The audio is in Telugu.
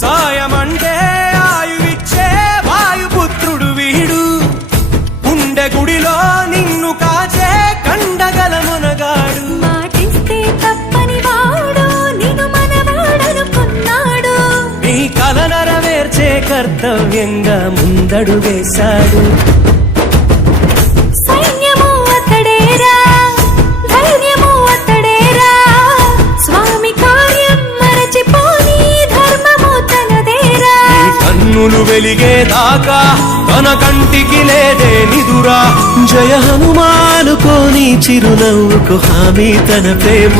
సాయమంటే ఆయువిచ్చే వాయుపుత్రుడు వీడు, గుండె గుడిలో నిన్ను కాచే కండగల మునగాడు. మాటిస్తే తప్పని వాడు నిన్ను మనవాడనుకున్నాడు, నీ కల నెరవేర్చే కర్తవ్యంగా ముందడు వేశాడు. సైన్యము అతడేరా, ధైర్యము అతడేరా, స్వామి కార్యం మరచిపోని ధర్మము తనదేరా. నీ కన్నులు వెలిగేదాకా తన కంటికి లేదే నిదురా. జయ హనుమానుకోని చిరునవ్వుకు హామీ తన ప్రేమ.